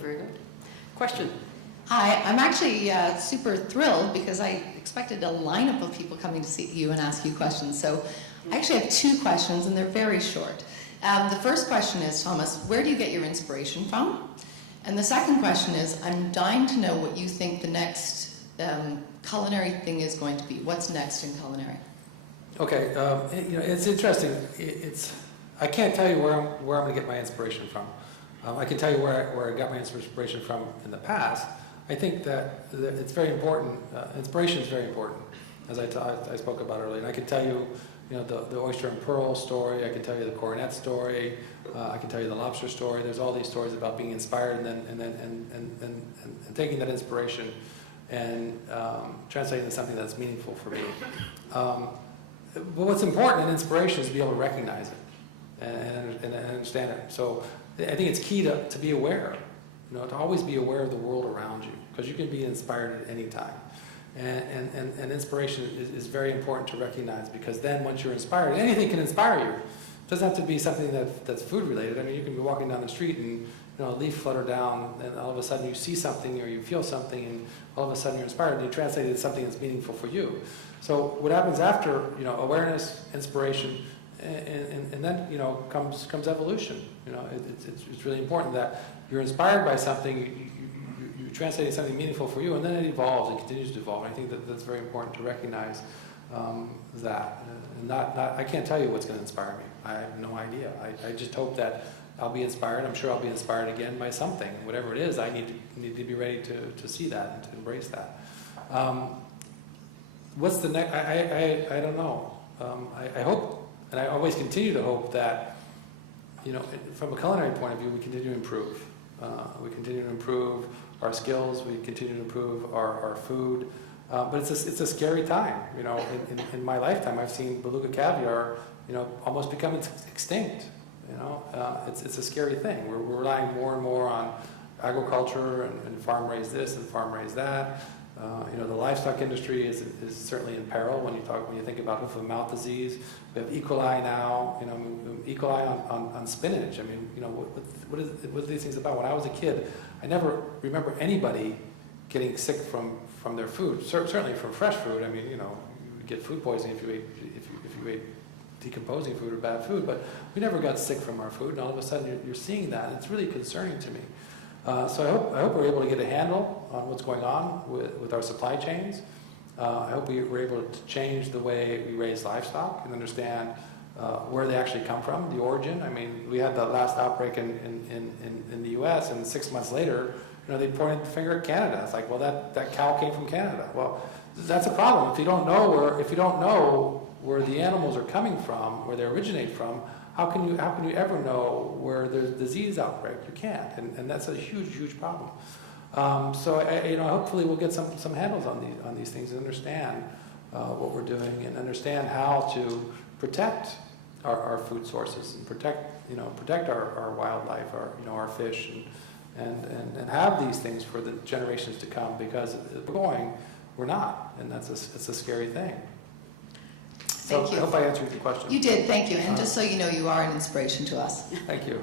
Very good. Question? Hi, I'm actually super thrilled because I expected a lineup of people coming to see you and ask you questions. So I actually have two questions, and they're very short. The first question is, Thomas, where do you get your inspiration from? And the second question is, I'm dying to know what you think the next culinary thing is going to be. What's next in culinary? Okay, it's interesting. I can't tell you where I'm going to get my inspiration from. I can tell you where I got my inspiration from in the past. I think that it's very important. Inspiration is very important, as I spoke about earlier. And I can tell you, the oyster and pearl story. I can tell you the coronet story. I can tell you the lobster story. There's all these stories about being inspired and taking that inspiration and translating it to something that's meaningful for me. But what's important in inspiration is to be able to recognize it and understand it. So I think it's key to be aware, to always be aware of the world around you, because you can be inspired at any time. And inspiration is very important to recognize, because then once you're inspired, anything can inspire you. It doesn't have to be something that's food related. I mean, you can be walking down the street and a leaf flutter down, and all of a sudden you see something or you feel something, and all of a sudden you're inspired, and you translate it to something that's meaningful for you. So what happens after, awareness, inspiration, and then comes evolution. It's really important that you're inspired by something, you translate it to something meaningful for you, and then it evolves, it continues to evolve. And I think that's very important to recognize that. And I can't tell you what's going to inspire me. I have no idea. I just hope that I'll be inspired. I'm sure I'll be inspired again by something. Whatever it is, I need to be ready to see that and to embrace that. What's the next? I don't know. I hope, and I always continue to hope that, from a culinary point of view, we continue to improve. We continue to improve our skills. We continue to improve our food. But it's a scary time. In my lifetime, I've seen beluga caviar, almost become extinct. It's a scary thing. We're relying more and more on agriculture and farm raise this and farm raise that. The livestock industry is certainly in peril when you think about hoof and mouth disease. We have E. coli now. E. coli on spinach. I mean, what are these things about? When I was a kid, I never remember anybody getting sick from their food. Certainly from fresh food. I mean, you would get food poisoning if you ate decomposing food or bad food. But we never got sick from our food, and all of a sudden you're seeing that. And it's really concerning to me. So I hope we're able to get a handle on what's going on with our supply chains. I hope we're able to change the way we raise livestock and understand where they actually come from, the origin. I mean, we had the last outbreak in the U.S., and 6 months later, they pointed the finger at Canada. It's like, well, that cow came from Canada. Well, that's a problem. If you don't know where the animals are coming from, where they originate from, how can you ever know where there's disease outbreak? You can't, and that's a huge problem. So hopefully we'll get some handles on these things and understand what we're doing and understand how to protect our food sources and protect our wildlife, our fish, and have these things for the generations to come, because we're not, and it's a scary thing. Thank you. I hope I answered your question. You did, thank you. And just so you know, you are an inspiration to us. Thank you.